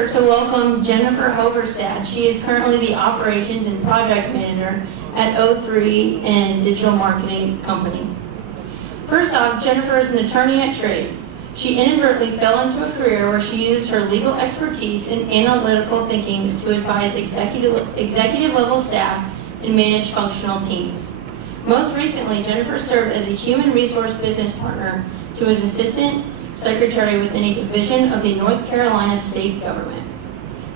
pleasure to welcome Jennifer Hoverstad. She is currently the Operations and Project Manager at O3 and Digital Marketing Company. First off, Jennifer is an attorney at trade. She inadvertently fell into a career where she used her legal expertise and analytical thinking to advise executive level staff and manage functional teams. Most recently, Jennifer served as a human resource business partner to his assistant secretary within a division of the North Carolina state government.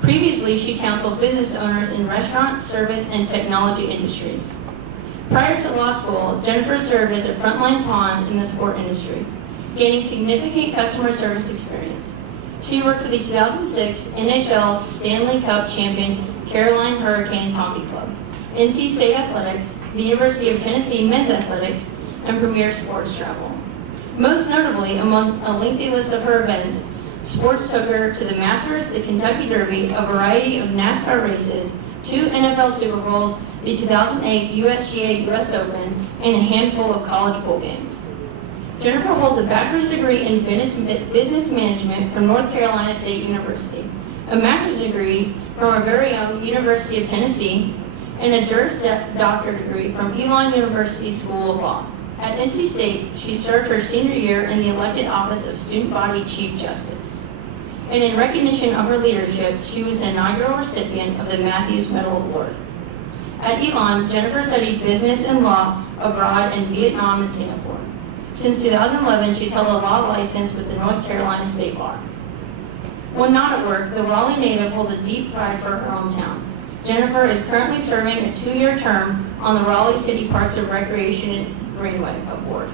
Previously, she counseled business owners in restaurant, service, and technology industries. Prior to law school, Jennifer served as a frontline pawn in the sport industry, gaining significant customer service experience. She worked for the 2006 NHL Stanley Cup champion Carolina Hurricanes Hockey Club, NC State Athletics, the University of Tennessee Men's Athletics, and Premier Sports Travel. Most notably, among a lengthy list of her events, sports took her to the Masters, the Kentucky Derby, a variety of NASCAR races, 2 NFL Super Bowls, the 2008 USGA US Open, and a handful of college bowl games. Jennifer holds a bachelor's degree in business management from North Carolina State University, a master's degree from our very own University of Tennessee, and a Juris Doctor degree from Elon University School of Law. At NC State, she served her senior year in the elected office of Student Body Chief Justice. And in recognition of her leadership, she was an inaugural recipient of the Matthews Medal Award. At Elon, Jennifer studied business and law abroad in Vietnam and Singapore. Since 2011, she's held a law license with the North Carolina State Bar. When not at work, the Raleigh native holds a deep pride for her hometown. Jennifer is currently serving a 2-year term on the Raleigh City Parks and Recreation Greenway Board.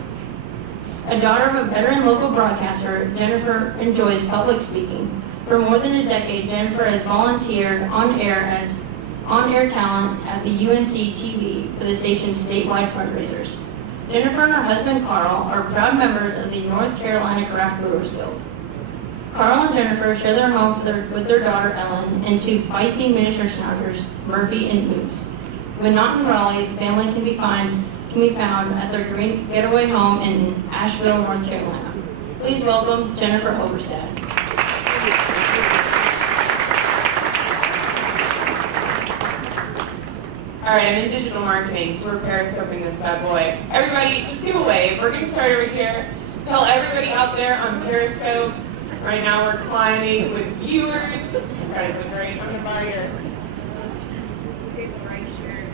A daughter of a veteran local broadcaster, Jennifer enjoys public speaking. For more than a decade, Jennifer has volunteered on-air talent at the UNC TV for the station's statewide fundraisers. Jennifer and her husband Carl are proud members of the North Carolina Craft Brewers Guild. Carl and Jennifer share their home with their daughter Ellen and 2 feisty miniature schnauzers, Murphy and Moose. When not in Raleigh, the family can be found at their green getaway home in Asheville, North Carolina. Please welcome Jennifer Hoverstad. All right, I'm in digital marketing, so we're periscoping this bad boy. Everybody, just give a wave. We're going to start over here. Tell everybody out there on Periscope. Right now we're climbing with viewers. You guys look great. I'm going to borrow your right shirt.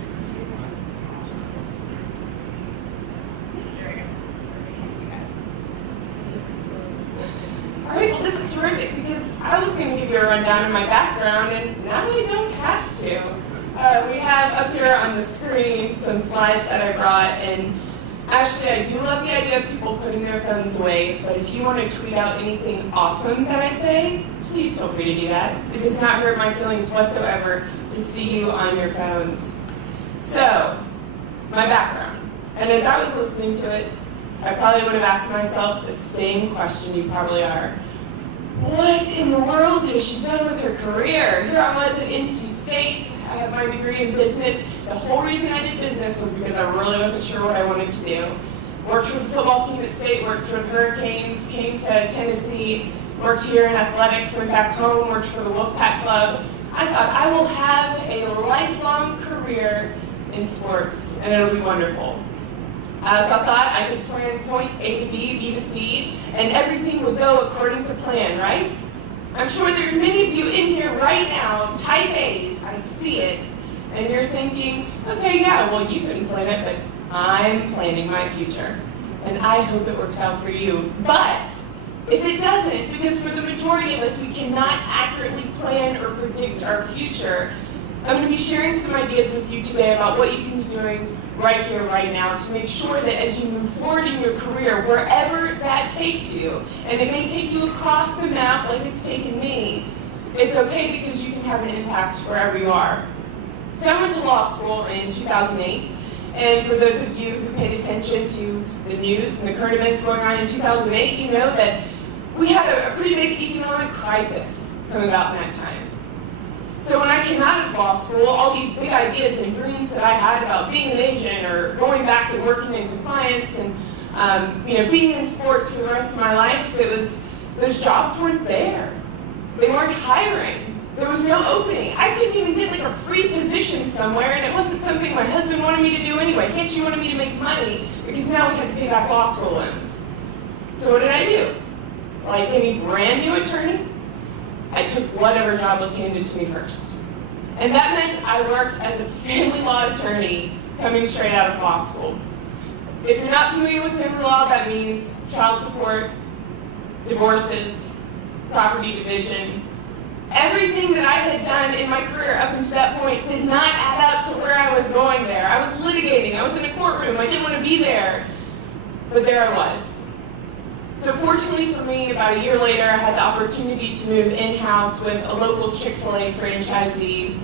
All right, well, this is terrific because I was going to give you a rundown of my background, and now I don't have to. We have up here on the screen some slides that I brought, and actually I do love the idea of people putting their phones away, but if you want to tweet out anything awesome that I say, please feel free to do that. It does not hurt my feelings whatsoever to see you on your phones. So, my background. And as I was listening to it, I probably would have asked myself the same question you probably are. What in the world has she done with her career? Here I was at NC State. I have my degree in business. The whole reason I did business was because I really wasn't sure what I wanted to do. Worked for the football team at State, worked for the Hurricanes, came to Tennessee, worked here in athletics, went back home, worked for the Wolfpack Club. I thought I will have a lifelong career in sports, and it'll be wonderful. So I thought I could plan points A to B, B to C, and everything would go according to plan, right? I'm sure there are many of you in here right now, type A's, I see it, and you're thinking, okay, yeah, well, you couldn't plan it, but I'm planning my future, and I hope it works out for you. But if it doesn't, because for the majority of us, we cannot accurately plan or predict our future, I'm going to be sharing some ideas with you today about what you can be doing right here, right now, to make sure that as you move forward in your career, wherever that takes you, and it may take you across the map like it's taken me, it's okay because you can have an impact wherever you are. So I went to law school in 2008, and for those of you who paid attention to the news and the current events going on in 2008, you know that we had a pretty big economic crisis coming about in that time. So when I came out of law school, all these big ideas and dreams that I had about being an agent or going back and working in compliance and being in sports for the rest of my life, those jobs weren't there. They weren't hiring. There was no opening. I couldn't even get like a free position somewhere, and it wasn't something my husband wanted me to do anyway. He actually wanted me to make money because now we had to pay back law school loans. So what did I do? Like any brand new attorney, I took whatever job was handed to me first. And that meant I worked as a family law attorney coming straight out of law school. If you're not familiar with family law, that means child support, divorces, property division. Everything that I had done in my career up until that point did not add up to where I was going there. I was litigating, I was in a courtroom, I didn't want to be there, but there I was. So fortunately for me, about a year later, I had the opportunity to move in-house with a local Chick-fil-A franchisee.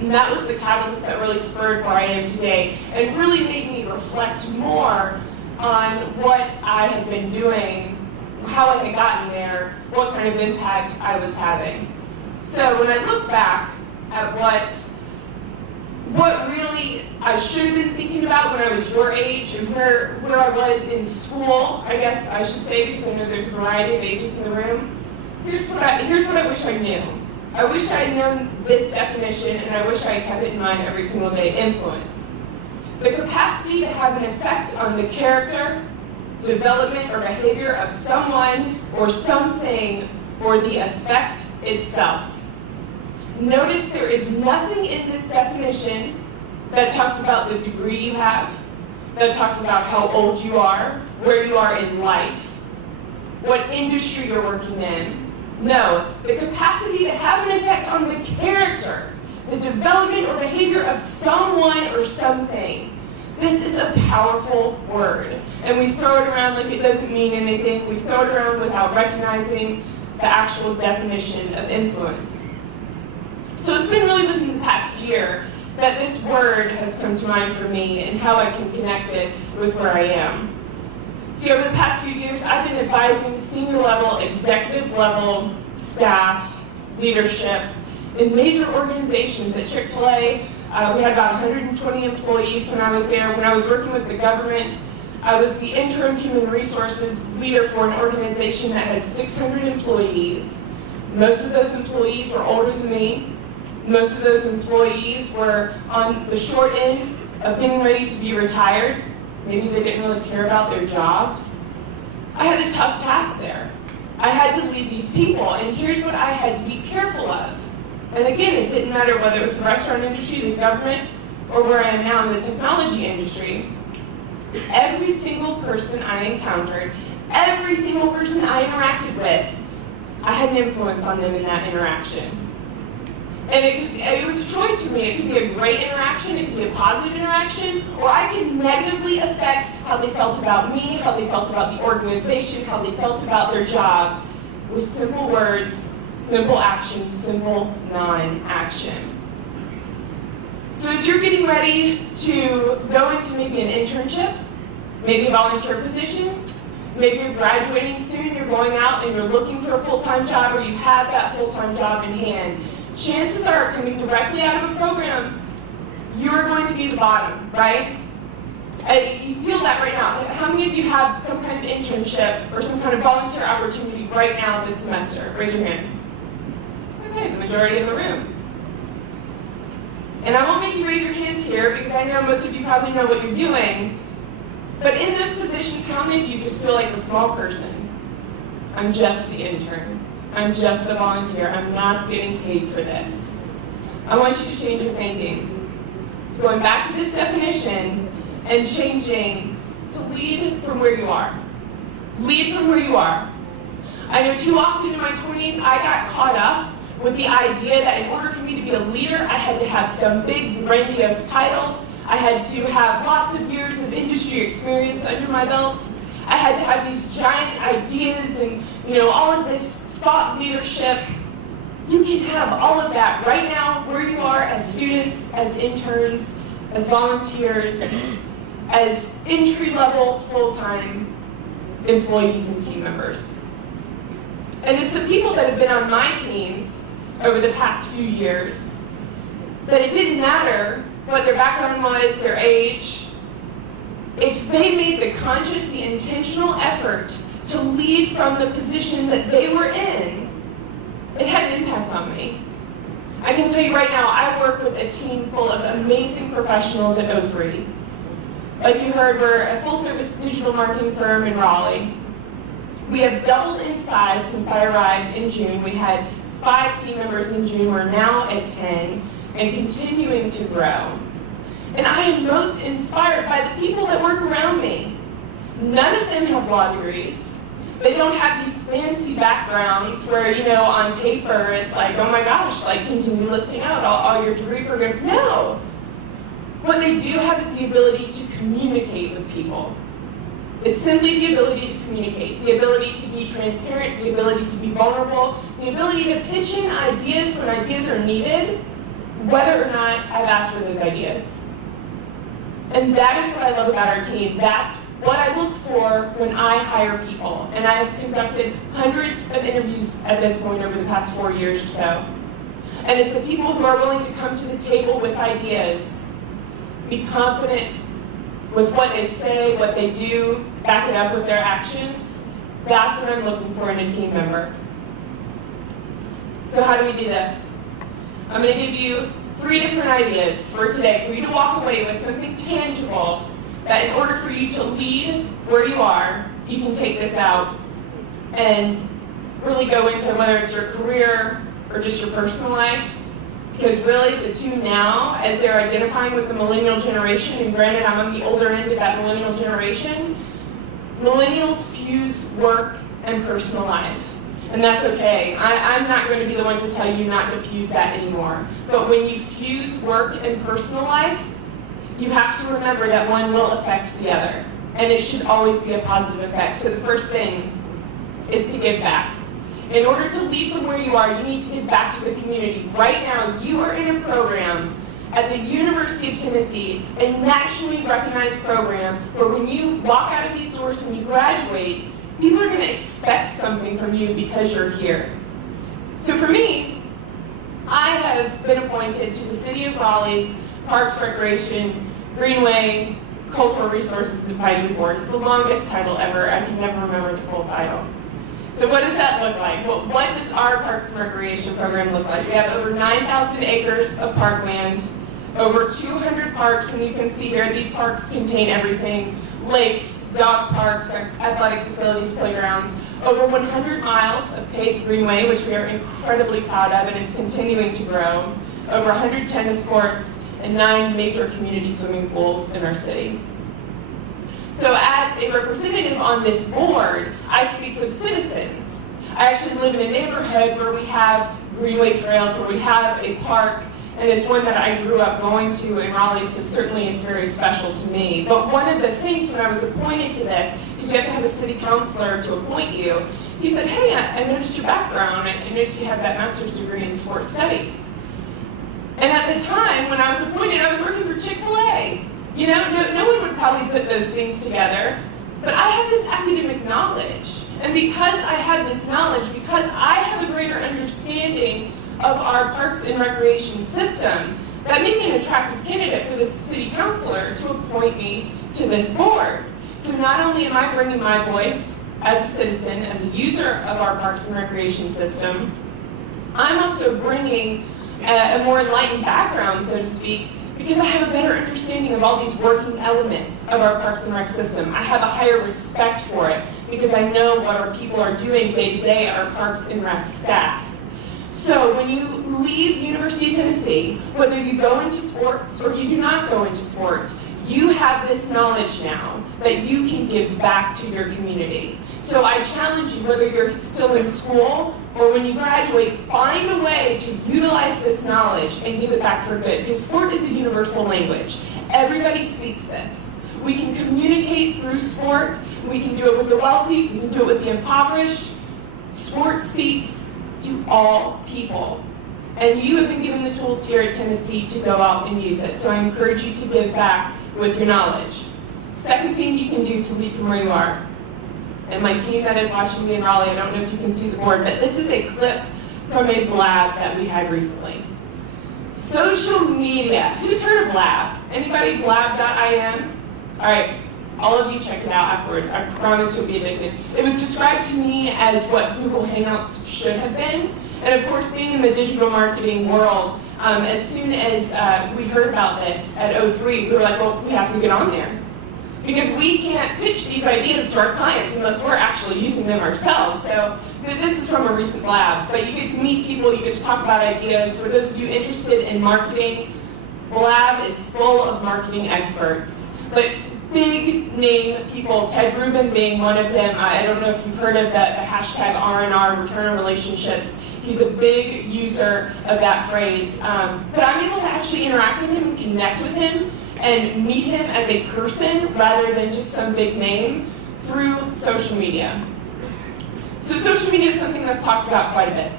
And that was the catalyst that really spurred where I am today and really made me reflect more on what I had been doing, how I had gotten there, what kind of impact I was having. So when I look back at what really I should have been thinking about when I was your age and where I was in school, I guess I should say, because I know there's a variety of ages in the room, here's what I wish I knew. I wish I had known this definition, and I wish I had kept it in mind every single day: influence. The capacity to have an effect on the character, development, or behavior of someone or something, or the effect itself. Notice there is nothing in this definition that talks about the degree you have, that talks about how old you are, where you are in life, what industry you're working in. No, the capacity to have an effect on the character, the development or behavior of someone or something. This is a powerful word, and we throw it around like it doesn't mean anything. We throw it around without recognizing the actual definition of influence. So it's been really within the past year that this word has come to mind for me and how I can connect it with where I am. See, over the past few years, I've been advising senior level, executive level staff, leadership in major organizations. At Chick-fil-A, we had about 120 employees when I was there. When I was working with the government, I was the interim human resources leader for an organization that had 600 employees. Most of those employees were older than me. Most of those employees were on the short end of getting ready to be retired. Maybe they didn't really care about their jobs. I had a tough task there. I had to lead these people, and here's what I had to be careful of. And again, it didn't matter whether it was the restaurant industry, the government, or where I am now in the technology industry. Every single person I encountered, every single person I interacted with, I had an influence on them in that interaction. And it was a choice for me. It could be a great interaction, it could be a positive interaction, or I could negatively affect how they felt about me, how they felt about the organization, how they felt about their job, with simple words, simple action, simple non-action. So as you're getting ready to go into maybe an internship, maybe a volunteer position, maybe you're graduating soon, you're going out and you're looking for a full-time job, or you have that full-time job in hand, chances are, coming directly out of a program, you are going to be the bottom, right? You feel that right now. How many of you have some kind of internship or some kind of volunteer opportunity right now this semester? Raise your hand. Okay, the majority of the room. And I won't make you raise your hands here because I know most of you probably know what you're doing. But in those positions, how many of you just feel like the small person? I'm just the intern. I'm just the volunteer. I'm not getting paid for this. I want you to change your thinking. Going back to this definition and changing to lead from where you are. Lead from where you are. I know too often in my 20s, I got caught up with the idea that in order for me to be a leader, I had to have some big, grandiose title. I had to have lots of years of industry experience under my belt. I had to have these giant ideas and, all of this thought leadership. You can have all of that right now where you are as students, as interns, as volunteers, as entry-level, full-time employees and team members. And it's the people that have been on my teams over the past few years that it didn't matter what their background was, their age, if they made the conscious, the intentional effort to lead from the position that they were in, it had an impact on me. I can tell you right now, I work with a team full of amazing professionals at O3. Like you heard, we're a full-service digital marketing firm in Raleigh. We have doubled in size since I arrived in June. We had 5 team members in June. We're now at 10 and continuing to grow. And I am most inspired by the people that work around me. None of them have law degrees. They don't have these fancy backgrounds where, on paper it's like, oh my gosh, like continue listing out all your degree programs. No. What they do have is the ability to communicate with people. It's simply the ability to communicate, the ability to be transparent, the ability to be vulnerable, the ability to pitch in ideas when ideas are needed, whether or not I've asked for those ideas. And that is what I love about our team. That's what I look for when I hire people. And I have conducted hundreds of interviews at this point over the past 4 years or so. And it's the people who are willing to come to the table with ideas, be confident with what they say, what they do, back it up with their actions. That's what I'm looking for in a team member. So how do we do this? I'm going to give you 3 different ideas for today, for you to walk away with something tangible that in order for you to lead where you are, you can take this out and really go into whether it's your career or just your personal life. Because really, the two now, as they're identifying with the millennial generation, and granted I'm on the older end of that millennial generation, millennials fuse work and personal life. And that's okay. I'm not going to be the one to tell you not to fuse that anymore. But when you fuse work and personal life, you have to remember that one will affect the other. And it should always be a positive effect. So the first thing is to give back. In order to lead from where you are, you need to give back to the community. Right now, you are in a program at the University of Tennessee, a nationally recognized program where when you walk out of these doors, when you graduate, people are going to expect something from you because you're here. So for me, I have been appointed to the City of Raleigh's Parks, Recreation, Greenway, Cultural Resources Advisory Board. It's the longest title ever. I can never remember the full title. So what does that look like? Well, what does our Parks and Recreation program look like? We have over 9,000 acres of parkland, over 200 parks, and you can see here these parks contain everything: lakes, dog parks, athletic facilities, playgrounds, over 100 miles of paved greenway, which we are incredibly proud of, and it's continuing to grow, over 100 tennis courts, and 9 major community swimming pools in our city. So as a representative on this board, I speak for the citizens. I actually live in a neighborhood where we have greenway trails, where we have a park, and it's one that I grew up going to in Raleigh, so certainly it's very special to me. But one of the things when I was appointed to this, because you have to have a city councilor to appoint you, he said, hey, I noticed your background. I noticed you have that master's degree in sports studies. And at the time, when I was appointed, I was working for Chick-fil-A. You know, no one would probably put those things together, but I have this academic knowledge. And because I have this knowledge, because I have a greater understanding of our parks and recreation system, that made me an attractive candidate for the city councilor to appoint me to this board. So not only am I bringing my voice as a citizen, as a user of our parks and recreation system, I'm also bringing a more enlightened background, so to speak, because I have a better understanding of all these working elements of our Parks and Rec system. I have a higher respect for it because I know what our people are doing day to day, our Parks and Rec staff. So when you leave University of Tennessee, whether you go into sports or you do not go into sports, you have this knowledge now that you can give back to your community. So I challenge you, whether you're still in school or when you graduate, find a way to utilize this knowledge and give it back for good. Because sport is a universal language. Everybody speaks this. We can communicate through sport. We can do it with the wealthy. We can do it with the impoverished. Sport speaks to all people. And you have been given the tools here at Tennessee to go out and use it. So I encourage you to give back with your knowledge. Second thing you can do to lead from where you are. And my team that is watching me in Raleigh, I don't know if you can see the board, but this is a clip from a blab that we had recently. Social media. Who's heard of Blab? Anybody? Blab.in? All right, all of you check it out afterwards. I promise you'll be addicted. It was described to me as what Google Hangouts should have been, And of course, being in the digital marketing world, as soon as we heard about this at O3, we were like, well, we have to get on there. Because we can't pitch these ideas to our clients unless we're actually using them ourselves. So this is from a recent lab, but you get to meet people, you get to talk about ideas. For those of you interested in marketing, Lab is full of marketing experts. But big name people, Ted Rubin being one of them. I don't know if you've heard of the hashtag R&R, return on relationships. He's a big user of that phrase. But I'm able to actually interact with him and connect with him and meet him as a person rather than just some big name through social media. So social media is something that's talked about quite a bit,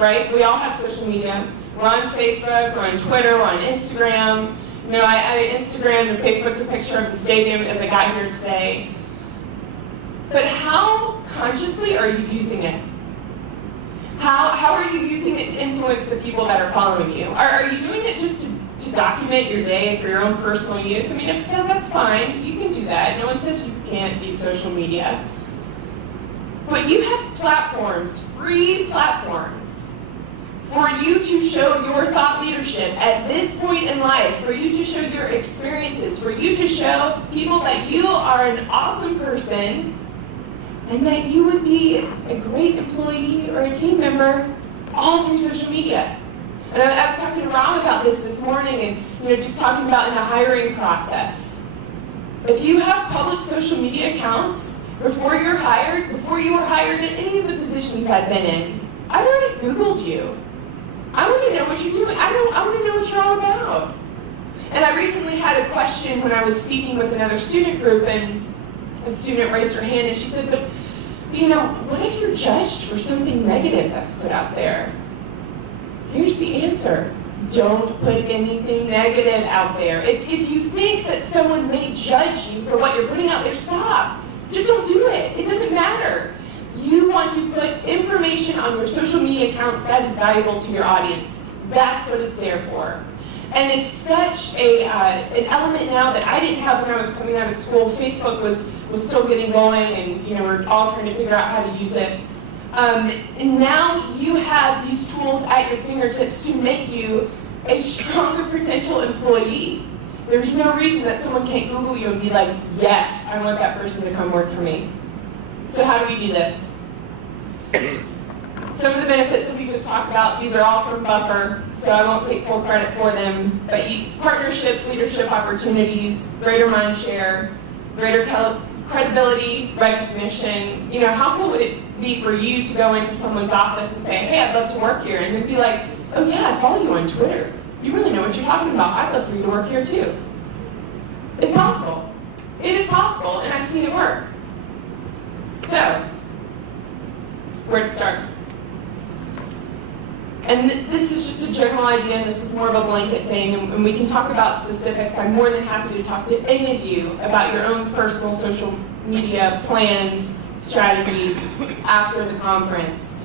right? We all have social media. We're on Facebook, we're on Twitter, we're on Instagram. You know, I Instagrammed and Facebooked a picture of the stadium as I got here today. But how consciously are you using it? How are you using it to influence the people that are following you? Are you doing it just to document your day for your own personal use? I mean, if so, that's fine. You can do that. No one says you can't use social media. But you have platforms, free platforms, for you to show your thought leadership at this point in life, for you to show your experiences, for you to show people that you are an awesome person and that you would be a great employee or a team member all through social media. And I was talking to Ram about this morning and just talking about in the hiring process. If you have public social media accounts before you were hired in any of the positions I've been in, I already Googled you. I want to know what you're doing. I want to know what you're all about. And I recently had a question when I was speaking with another student group, and a student raised her hand and she said, but what if you're judged for something negative that's put out there? Here's the answer. Don't put anything negative out there. If you think that someone may judge you for what you're putting out there, stop. Just don't do it. It doesn't matter. You want to put information on your social media accounts that is valuable to your audience. That's what it's there for. And it's such an element now that I didn't have when I was coming out of school. Facebook was still getting going, and we're all trying to figure out how to use it. And now you have these tools at your fingertips to make you a stronger potential employee. There's no reason that someone can't Google you and be like, yes, I want that person to come work for me. So how do we do this? Some of the benefits that we just talked about, these are all from Buffer, so I won't take full credit for them. But partnerships, leadership opportunities, greater mind share, greater credibility, recognition. How cool would it be for you to go into someone's office and say, hey, I'd love to work here, and they'd be like, oh yeah, I follow you on Twitter. You really know what you're talking about. I'd love for you to work here too. It's possible. It is possible, and I've seen it work. So, where to start? And this is just a general idea, and this is more of a blanket thing, and we can talk about specifics. I'm more than happy to talk to any of you about your own personal social media plans, strategies after the conference.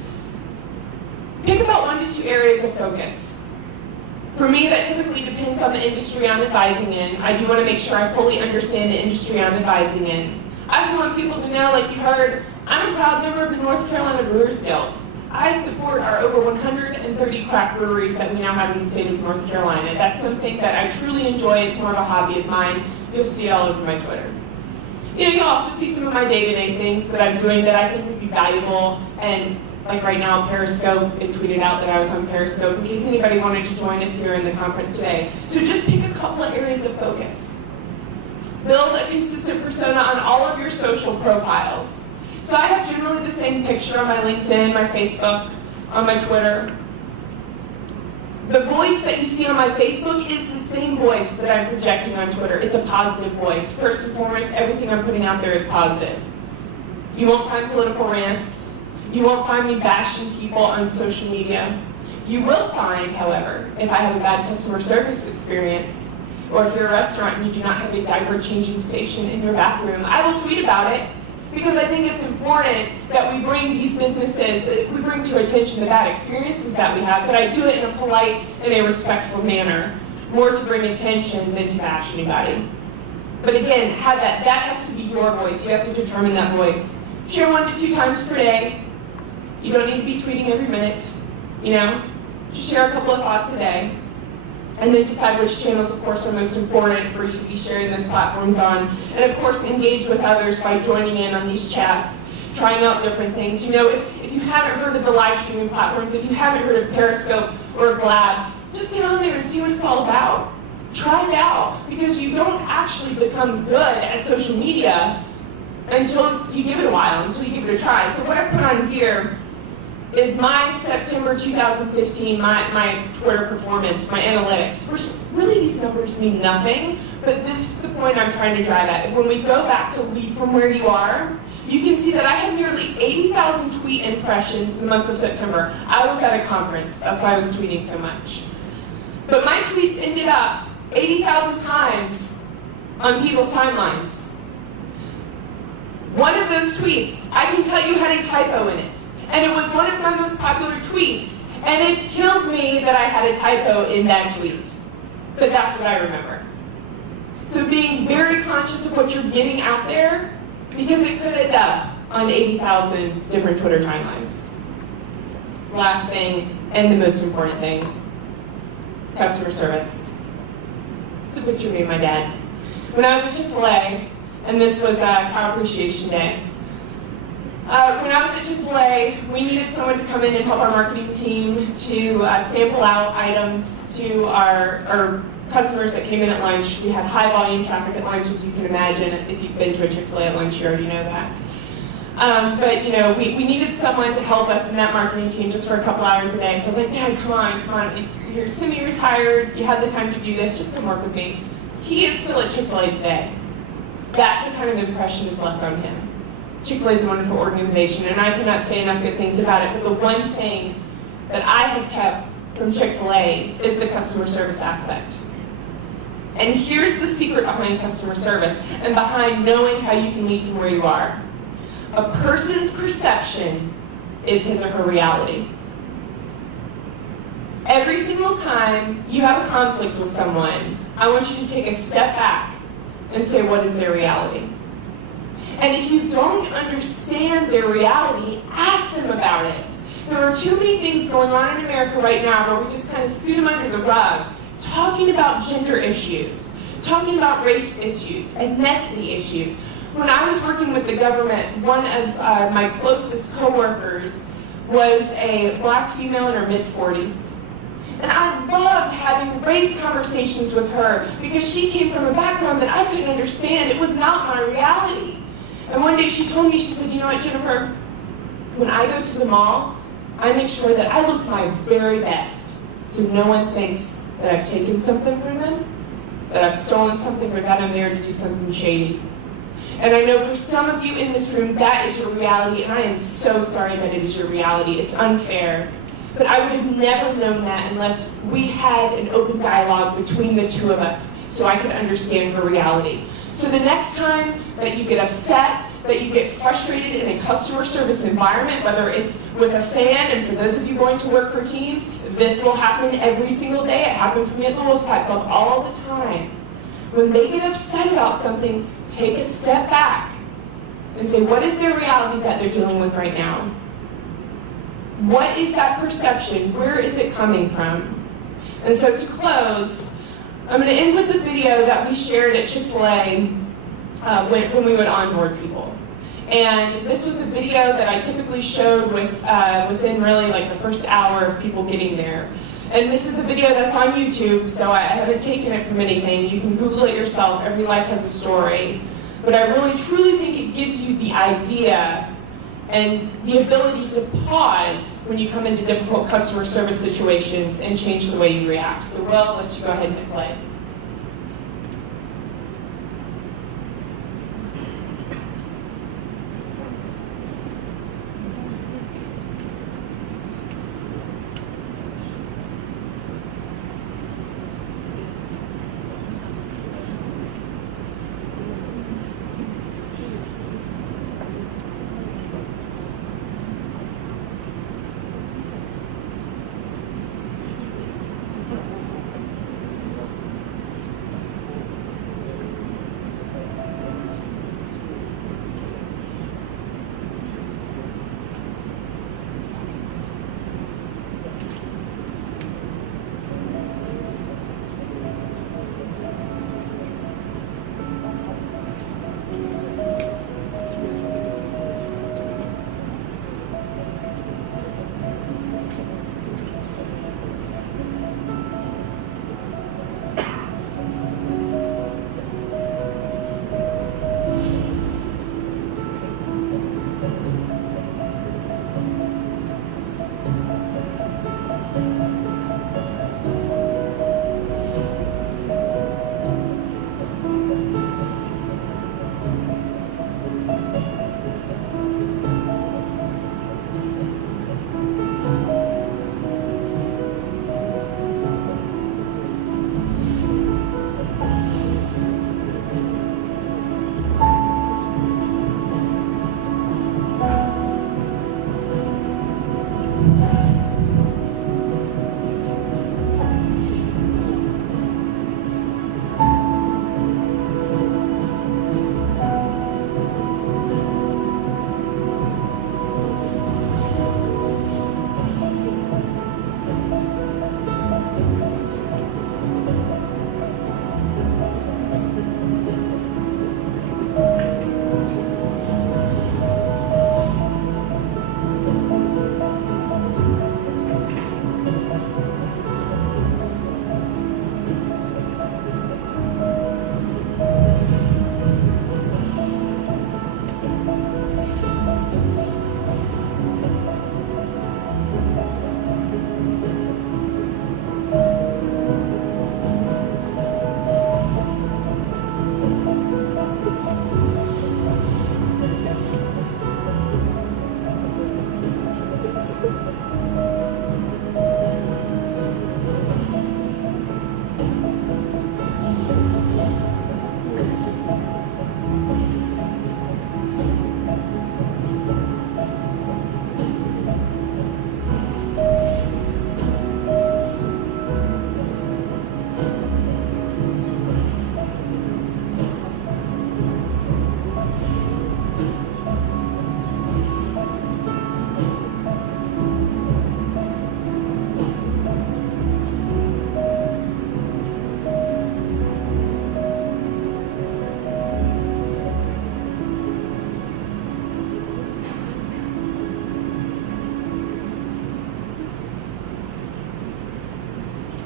Pick about 1 to 2 areas of focus. For me, that typically depends on the industry I'm advising in. I do want to make sure I fully understand the industry I'm advising in. I also want people to know, like you heard, I'm a proud member of the North Carolina Brewers Guild. I support our over 130 craft breweries that we now have in the state of North Carolina. That's something that I truly enjoy. It's more of a hobby of mine. You'll see it all over my Twitter. You'll also see some of my day-to-day things that I'm doing that I think would be valuable. And like right now, Periscope, it tweeted out that I was on Periscope in case anybody wanted to join us here in the conference today. So just pick a couple of areas of focus. Build a consistent persona on all of your social profiles. So I have generally the same picture on my LinkedIn, my Facebook, on my Twitter. The voice that you see on my Facebook is the same voice that I'm projecting on Twitter. It's a positive voice. First and foremost, everything I'm putting out there is positive. You won't find political rants. You won't find me bashing people on social media. You will find, however, if I have a bad customer service experience, or if you're a restaurant and you do not have a diaper changing station in your bathroom, I will tweet about it. Because I think it's important that we bring these businesses, we bring to attention the bad experiences that we have, but I do it in a polite and a respectful manner, more to bring attention than to bash anybody. But again, that has to be your voice. You have to determine that voice. Share 1 to 2 times per day. You don't need to be tweeting every minute. You know, just share a couple of thoughts a day, and then decide which channels, of course, are most important for you to be sharing those platforms on. And of course, engage with others by joining in on these chats, trying out different things. You know, if you haven't heard of the live streaming platforms, if you haven't heard of Periscope or Blab, just get on there and see what it's all about. Try it out, because you don't actually become good at social media until you give it a while, until you give it a try. So what I put on here is my September 2015, my Twitter performance, my analytics. Which really these numbers mean nothing, but this is the point I'm trying to drive at. When we go back to lead from where you are, you can see that I had nearly 80,000 tweet impressions in the month of September. I was at a conference, that's why I was tweeting so much. But my tweets ended up 80,000 times on people's timelines. One of those tweets, I can tell you, had a typo in it. And it was one of my most popular tweets. And it killed me that I had a typo in that tweet. But that's what I remember. So being very conscious of what you're getting out there, because it could end up on 80,000 different Twitter timelines. Last thing, and the most important thing, customer service. This is a picture of me and my dad. When I was at Chick-fil-A, and this was Cow Appreciation Day, when I was at Chick-fil-A, we needed someone to come in and help our marketing team to sample out items to our customers that came in at lunch. We had high volume traffic at lunch, as you can imagine. If you've been to a Chick-fil-A at lunch, you already know that. But you know, we needed someone to help us in that marketing team just for a couple hours a day. So I was like, Dad, come on. You're semi-retired, you have the time to do this, just come work with me. He is still at Chick-fil-A today. That's the kind of impression that's left on him. Chick-fil-A is a wonderful organization, and I cannot say enough good things about it, but the one thing that I have kept from Chick-fil-A is the customer service aspect. And here's the secret behind customer service and behind knowing how you can lead from where you are. A person's perception is his or her reality. Every single time you have a conflict with someone, I want you to take a step back and say, what is their reality? And if you don't understand their reality, ask them about it. There are too many things going on in America right now where we just kind of scoot them under the rug, talking about gender issues, talking about race issues, ethnicity issues. When I was working with the government, one of my closest coworkers was a black female in her mid-40s. And I loved having race conversations with her because she came from a background that I couldn't understand. It was not my reality. And one day she told me, she said, you know what, Jennifer, when I go to the mall, I make sure that I look my very best so no one thinks that I've taken something from them, that I've stolen something, or that I'm there to do something shady. And I know for some of you in this room, that is your reality, and I am so sorry that it is your reality. It's unfair. But I would have never known that unless we had an open dialogue between the two of us so I could understand her reality. So the next time that you get upset, that you get frustrated in a customer service environment, whether it's with a fan, and for those of you going to work for teams, this will happen every single day. It happened for me at the Wolfpack Club all the time. When they get upset about something, take a step back and say, what is their reality that they're dealing with right now? What is that perception? Where is it coming from? And so to close, I'm going to end with a video that we shared at Chick-fil-A when we would onboard people. And this was a video that I typically showed within really like the first hour of people getting there. And this is a video that's on YouTube, so I haven't taken it from anything. You can Google it yourself. Every life has a story. But I really, truly think it gives you the idea and the ability to pause when you come into difficult customer service situations and change the way you react. So Will, I'll let you go ahead and hit play.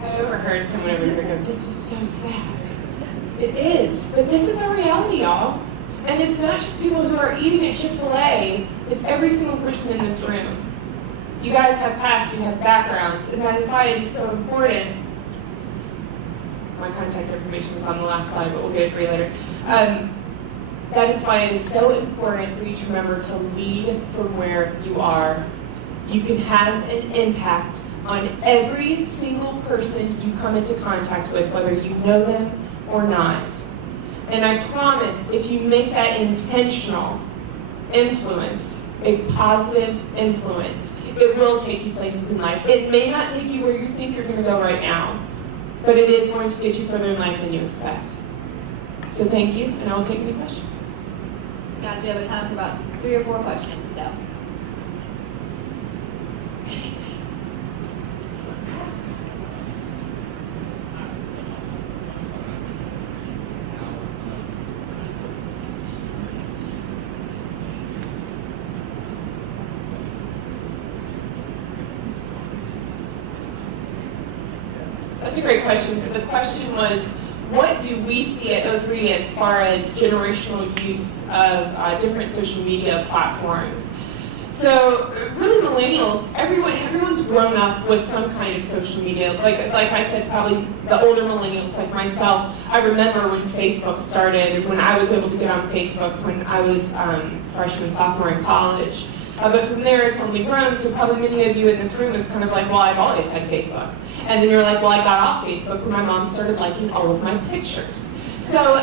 I overheard someone over here go, this is so sad. It is, but this is our reality, y'all. And it's not just people who are eating at Chick-fil-A, it's every single person in this room. You guys have pasts, you have backgrounds, and that is why it is so important. My contact information is on the last slide, but we'll get it for you later. That is why it is so important for you to remember to lead from where you are. You can have an impact on every single person you come into contact with, whether you know them or not. And I promise, if you make that intentional influence, a positive influence, it will take you places in life. It may not take you where you think you're going to go right now, but it is going to get you further in life than you expect. So thank you, and I will take any questions. Guys, we have a time for about 3 or 4 questions, so. That's a great question. So the question was, what do we see at O3 as far as generational use of different social media platforms? So really millennials, everyone's grown up with some kind of social media. Like I said, probably the older millennials like myself, I remember when Facebook started, when I was able to get on Facebook when I was freshman, sophomore in college. But from there it's only grown, so probably many of you in this room is kind of like, well, I've always had Facebook. And then you're like, well, I got off Facebook when my mom started liking all of my pictures. So,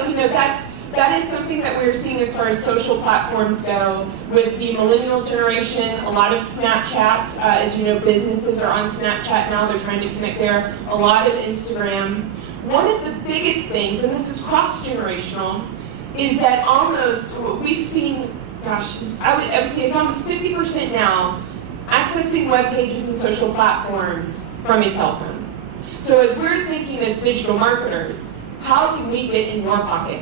that is something that we're seeing as far as social platforms go. With the millennial generation, a lot of Snapchat. As you know, businesses are on Snapchat now. They're trying to connect there. A lot of Instagram. One of the biggest things, and this is cross-generational, is that almost, we've seen, gosh, I would say it's almost 50% now, accessing web pages and social platforms from a cell phone. So as we're thinking as digital marketers, how can we get in your pocket?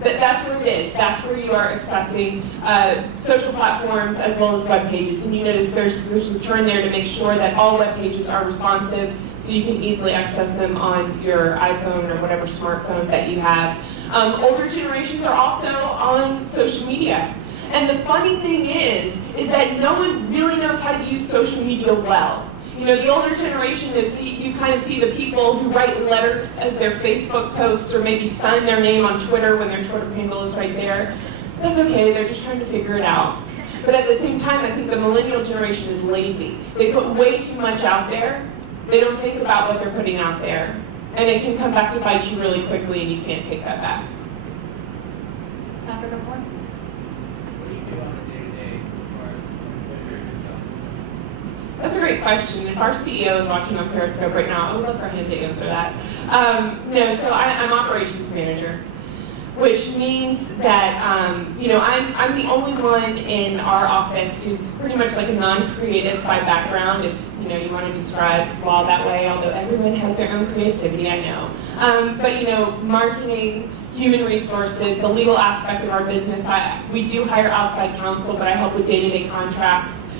That's where it is. That's where you are accessing social platforms as well as web pages. And you notice there's a turn there to make sure that all web pages are responsive so you can easily access them on your iPhone or whatever smartphone that you have. Older generations are also on social media. And the funny thing is that no one really knows how to use social media well. You know, the older generation is, you kind of see the people who write letters as their Facebook posts or maybe sign their name on Twitter when their Twitter handle is right there. That's okay, they're just trying to figure it out. But at the same time, I think the millennial generation is lazy. They put way too much out there. They don't think about what they're putting out there. And it can come back to bite you really quickly and you can't take that back. Time for a couple more? That's a great question. If our CEO is watching on Periscope right now, I would love for him to answer that. So I'm operations manager, which means that I'm the only one in our office who's pretty much like a non-creative by background, if you want to describe law that way, although everyone has their own creativity, I know. But marketing, human resources, the legal aspect of our business, we do hire outside counsel, but I help with day-to-day contracts.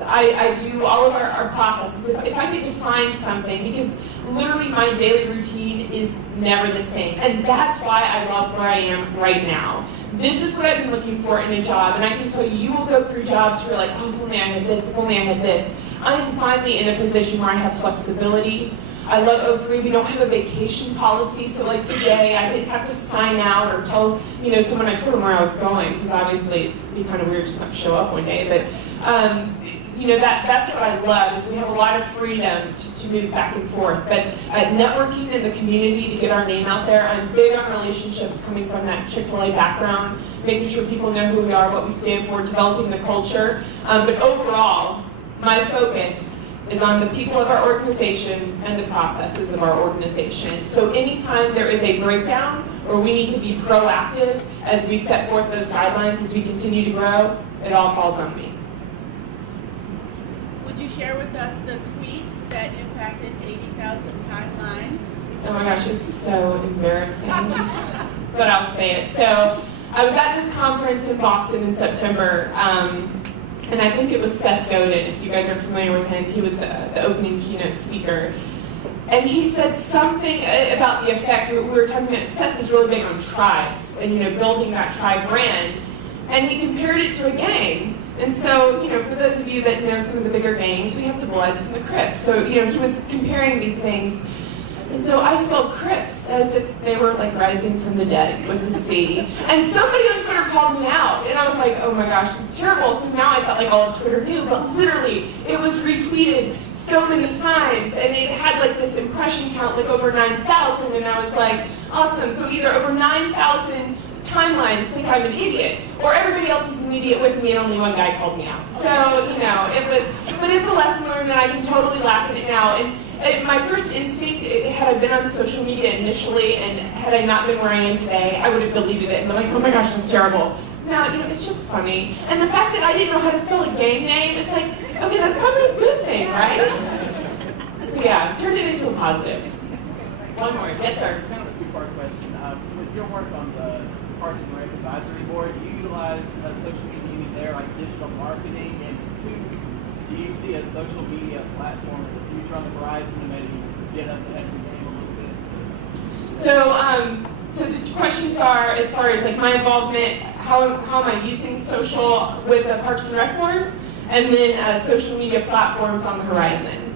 I do all of our processes. If I could define something, because literally my daily routine is never the same. And that's why I love where I am right now. This is what I've been looking for in a job. And I can tell you, you will go through jobs where you're like, oh, if only I had this, if only I had this. I am finally in a position where I have flexibility. I love O3. We don't have a vacation policy. So like today, I didn't have to sign out or tell someone. I told them where I was going, because obviously it'd be kind of weird just not to show up one day. But that's what I love, is we have a lot of freedom to move back and forth. But networking in the community to get our name out there, I'm big on relationships coming from that Chick-fil-A background, making sure people know who we are, what we stand for, developing the culture. But overall, my focus is on the people of our organization and the processes of our organization. So anytime there is a breakdown or we need to be proactive as we set forth those guidelines as we continue to grow, it all falls on me. Would you share with us the tweets that impacted 80,000 timelines? Oh my gosh, it's so embarrassing, but I'll say it. So I was at this conference in Boston in September, and I think it was Seth Godin, if you guys are familiar with him. He was the opening keynote speaker. And he said something about the effect. We were talking about Seth is really big on tribes and building that tribe brand. And he compared it to a gang. And so, for those of you that know some of the bigger gangs, we have the Bloods and the Crips. So, he was comparing these things. And so I spelled Crips as if they were like rising from the dead with a C. And somebody on Twitter called me out. And I was like, oh my gosh, that's terrible. So now I felt like all of Twitter knew. But literally, it was retweeted so many times. And it had like this impression count, like over 9,000. And I was like, awesome. So either over 9,000 timelines think I'm an idiot, or everybody else is an idiot with me and only one guy called me out. So, but it's a lesson learned and I can totally laugh at it now. And my first instinct, had I been on social media initially and had I not been where I am today, I would have deleted it and been like, oh my gosh, that's terrible. Now, it's just funny. And the fact that I didn't know how to spell a gang name, it's like, okay, that's probably a good thing, right? So yeah, turned it into a positive. One more, yes sir. It's kind of a two-part question. With your work on the Parks and Rec Advisory Board, do you utilize social media there, like digital marketing? And two, do you see a social media platform in the future on the horizon to maybe get us ahead of the game a little bit? So the questions are, as far as like my involvement, how am I using social with the Parks and Rec Board, and then social media platforms on the horizon.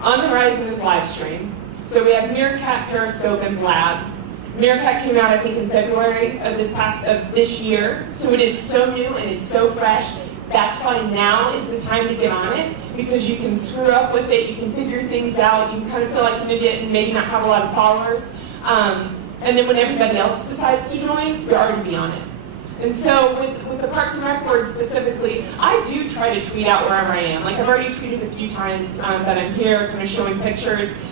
On the horizon is live stream. So we have Meerkat, Periscope, and Blab. Meerkat came out, I think, in February of this year. So it is so new and is so fresh. That's why now is the time to get on it, because you can screw up with it, you can figure things out, you can kind of feel like an idiot and maybe not have a lot of followers. And then when everybody else decides to join, you're already be on it. And so with the Parks and Rec Board specifically, I do try to tweet out wherever I am. Like I've already tweeted a few times that I'm here, kind of showing pictures.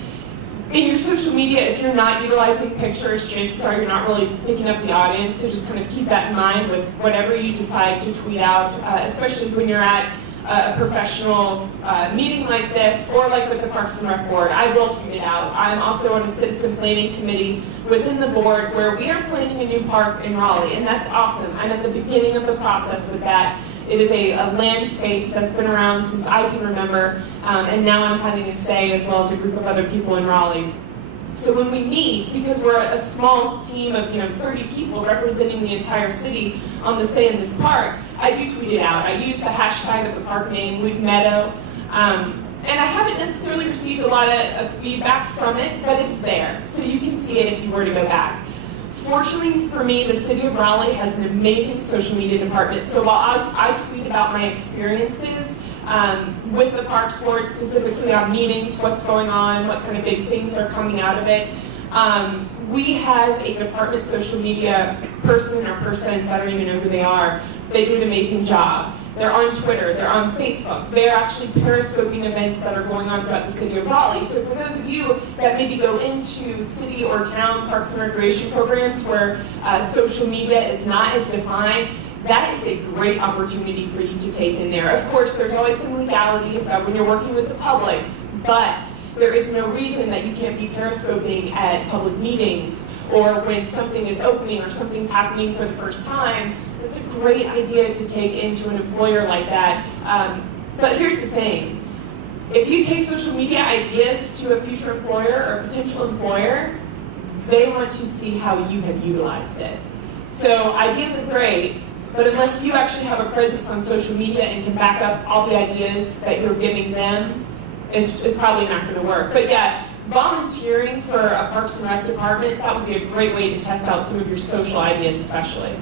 In your social media, if you're not utilizing pictures, chances are you're not really picking up the audience, so just kind of keep that in mind with whatever you decide to tweet out, especially when you're at a professional meeting like this, or like with the Parks and Rec Board. I will tweet it out. I'm also on a citizen planning committee within the board where we are planning a new park in Raleigh, and that's awesome. I'm at the beginning of the process with that. It is a land space that's been around since I can remember, and now I'm having a say as well as a group of other people in Raleigh. So when we meet, because we're a small team of 30 people representing the entire city on the say in this park, I do tweet it out. I use the hashtag of the park name, Wood Meadow, and I haven't necessarily received a lot of feedback from it, but it's there, so you can see it if you were to go back. Fortunately for me, the city of Raleigh has an amazing social media department. So while I tweet about my experiences with the Parks Board, specifically on meetings, what's going on, what kind of big things are coming out of it, we have a department social media person or persons, I don't even know who they are. They do an amazing job. They're on Twitter, they're on Facebook, they're actually periscoping events that are going on throughout the city of Raleigh. So for those of you that maybe go into city or town parks and recreation programs where social media is not as defined, that is a great opportunity for you to take in there. Of course, there's always some legalities when you're working with the public, but there is no reason that you can't be periscoping at public meetings or when something is opening or something's happening for the first time. It's a great idea to take into an employer like that. But here's the thing. If you take social media ideas to a future employer or potential employer, they want to see how you have utilized it. So ideas are great, but unless you actually have a presence on social media and can back up all the ideas that you're giving them, it's probably not going to work. But yeah, volunteering for a Parks and Rec department, that would be a great way to test out some of your social ideas especially.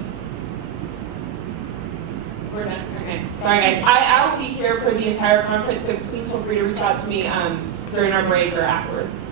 We're done. Okay. Sorry guys. I will be here for the entire conference, so please feel free to reach out to me during our break or afterwards.